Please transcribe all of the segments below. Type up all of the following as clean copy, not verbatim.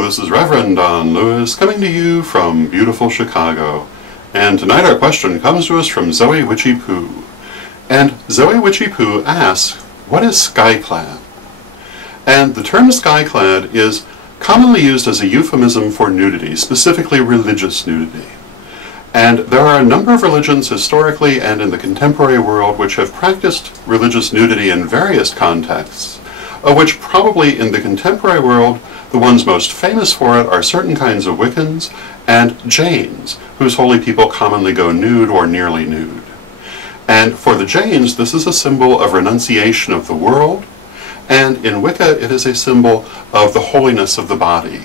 Hello, this is Reverend Don Lewis coming to you from beautiful Chicago. And tonight our question comes to us from Zoe Witchy Poo. And Zoe Witchy Poo asks, what is Skyclad? And the term Skyclad is commonly used as a euphemism for nudity, specifically religious nudity. And there are a number of religions historically and in the contemporary world which have practiced religious nudity in various contexts, of which probably in the contemporary world the ones most famous for it are certain kinds of Wiccans and Jains, whose holy people commonly go nude or nearly nude. And for the Jains, this is a symbol of renunciation of the world, and in Wicca it is a symbol of the holiness of the body.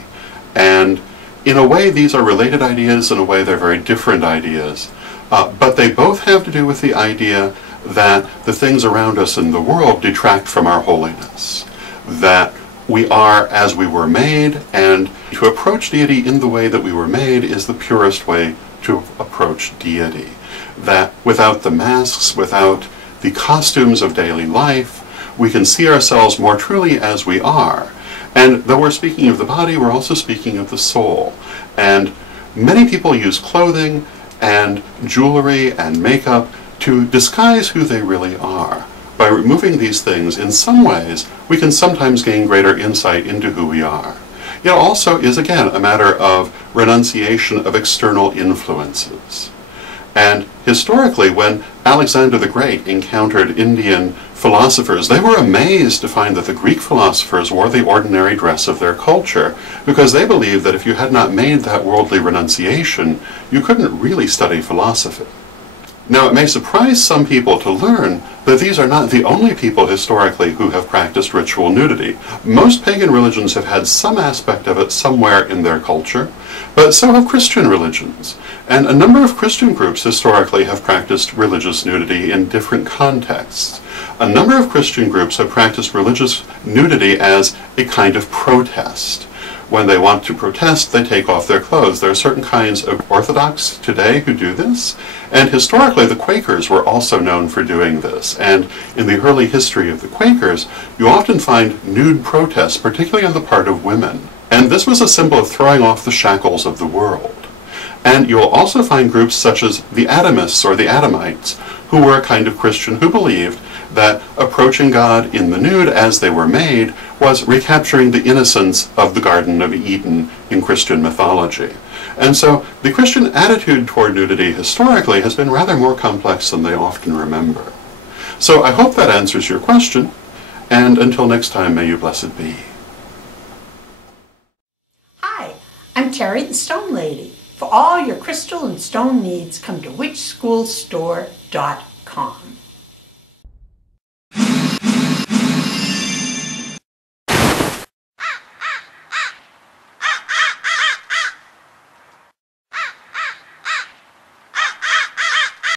And in a way these are related ideas, in a way they're very different ideas, but they both have to do with the idea that the things around us in the world detract from our holiness, that we are as we were made, and to approach deity in the way that we were made is the purest way to approach deity. That without the masks, without the costumes of daily life, we can see ourselves more truly as we are. And though we're speaking of the body, we're also speaking of the soul. And many people use clothing and jewelry and makeup to disguise who they really are. By removing these things, in some ways, we can sometimes gain greater insight into who we are. It also is, again, a matter of renunciation of external influences. And historically, when Alexander the Great encountered Indian philosophers, they were amazed to find that the Greek philosophers wore the ordinary dress of their culture, because they believed that if you had not made that worldly renunciation, you couldn't really study philosophy. Now, it may surprise some people to learn that these are not the only people historically who have practiced ritual nudity. Most pagan religions have had some aspect of it somewhere in their culture, but so have Christian religions. And a number of Christian groups historically have practiced religious nudity in different contexts. A number of Christian groups have practiced religious nudity as a kind of protest. When they want to protest, they take off their clothes. There are certain kinds of Orthodox today who do this, and historically the Quakers were also known for doing this. And in the early history of the Quakers, you often find nude protests, particularly on the part of women. And this was a symbol of throwing off the shackles of the world. And you'll also find groups such as the Adamists or the Adamites, who were a kind of Christian who believed that approaching God in the nude as they were made was recapturing the innocence of the Garden of Eden in Christian mythology. And so the Christian attitude toward nudity historically has been rather more complex than they often remember. So I hope that answers your question, and until next time, may you blessed be. Hi, I'm Terry the Stone Lady. For all your crystal and stone needs, come to witchschoolstore.com.